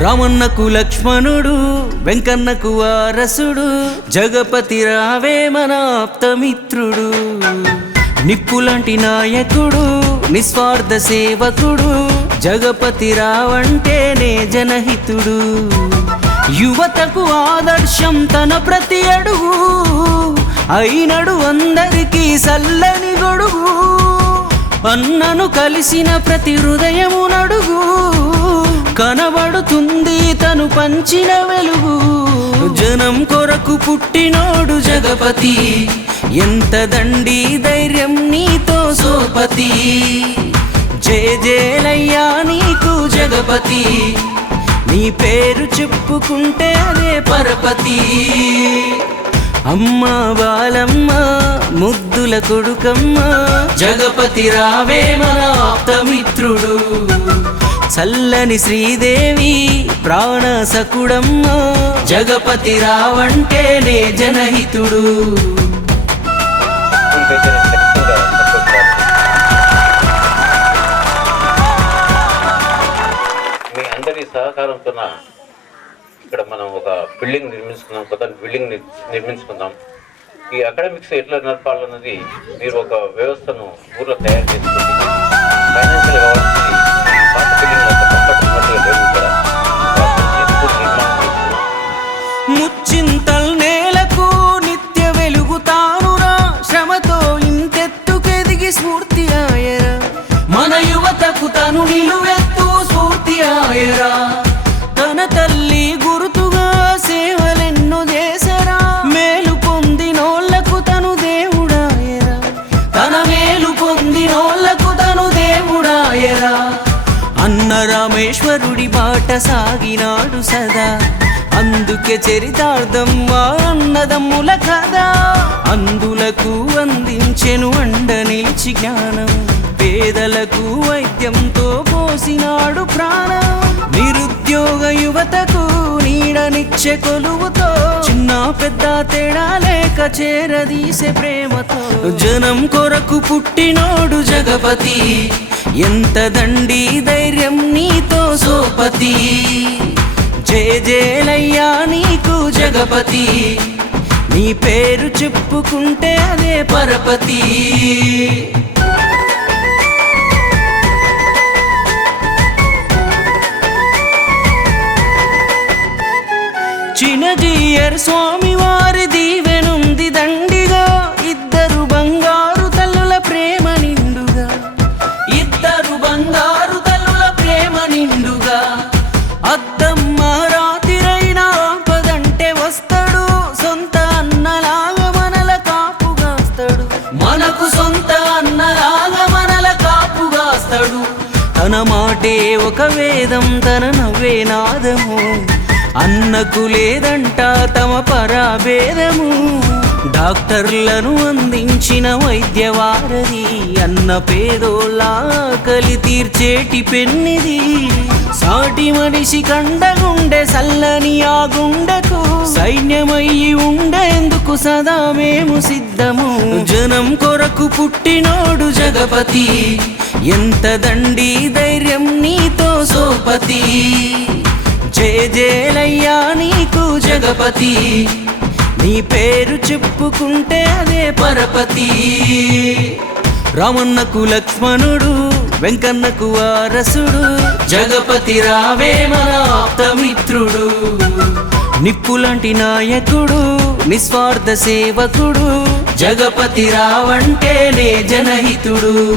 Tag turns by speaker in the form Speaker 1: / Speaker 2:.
Speaker 1: రామన్నకు లక్ష్మణుడు వెంకన్నకు వారసుడు జగపతి రావే మన నిప్పులాంటి నాయకుడు నిస్వార్థ సేవకుడు జగపతి రావంటేనే జనహితుడు. యువతకు ఆదర్శం తన ప్రతి అడుగు అయినడు అందరికీ సల్లని గొడుగు. అన్నను కలిసిన ప్రతి హృదయము నడుగు. కనబడుతుంది తను పంచిన వెలుగు. జనం కొరకు పుట్టినోడు జగపతి. ఎంత దండి ధైర్యం నీతో సోపతి. జయ నీకు జగపతి. నీ పేరు చెప్పుకుంటే అదే పరపతి. అమ్మ బాలమ్మ ముద్దుల కొడుకమ్మ జగపతి రావే మన ఆప్తమిత్రుడు. చల్లని శ్రీదేవి ప్రాణ సకుడమ్మ. జగపతి రావంటేనే జనహితుడు.
Speaker 2: మీ అందరి సహకారంతో ఇక్కడ మనం ఒక బిల్డింగ్ నిర్మించుకున్నాం కొత్త బిల్డింగ్ ని- నిర్మించుకుందాం. ఈ అకాడమిక్స్ ఎట్లా నడపాలన్నది మీరు ఒక వ్యవస్థను ఊర్లో తయారు
Speaker 1: తను నిలువెత్తు స్ఫూర్తి ఆయరా. తన తల్లి గురుతుగా సేవలెన్ను చేసరా. మేలు పొందినోళ్ళకు తను దేవుడాయరా. తన మేలు పొందినోళ్ళకు తను దేవుడాయరా. అన్న రామేశ్వరుడి బాట సాగినాడు సదా. అందుకే చరితార్థం మా అన్నదమ్ముల కదా అందులకు అందించెను అండ నిలిచి జ్ఞానం. పేదలకు నాడు ప్రాణం. నిరుద్యోగ యువతకు నీడనిచ్చే కొలువుతో చిన్న పెద్ద తేడా లేక చేరదీసే ప్రేమతో. జనం కొరకు పుట్టినోడు జగపతి ఎంత దండి ధైర్యం నీతో సోపతి. జయ జయలయ్యా నీకు జగపతి నీ పేరు చెప్పుకుంటే అదే పరపతి. స్వామి వారి దీవెనుంది దండిగా. ఇద్దరు బంగారు తల్లుల ప్రేమ నిండుగా. ఇద్దరు బంగారు తల్లుల ప్రేమ నిండుగా. అద్దమ్మ రాతిరైనా ఆపదంటే వస్తాడు. సొంత అన్నలాగా మనల కాపుగాస్తాడు మనకు సొంత అన్నలాగా మనల కాపుగాస్తాడు తన మాటే ఒక వేదం తన నవ్వే నాదము. అన్నకు లేదంట తమ పరాభేదము. డాక్టర్లను అందించిన వైద్యవారది అన్న పేదోలా కలి తీర్చేటి పెన్నిది. సాటి మనిషి కండగుండె సల్లని ఆ గుండెకు. సైన్యమయ్యి ఉండేందుకు సదా మేము సిద్ధము? జనం కొరకు పుట్టినోడు జగపతి. ఎంత దండి ధైర్యం నీతో సోపతి. జేలయ్యా నీకు జగపతి? నీ పేరు చెప్పుకుంటే అదే పరపతి. రామన్నకు లక్ష్మణుడు వెంకన్నకు వారసుడు జగపతి రావే మన ఆప్తమిత్రుడు. నిప్పులాంటి నాయకుడు నిస్వార్థ సేవకుడు జగపతి రావంటేనే జనహితుడు.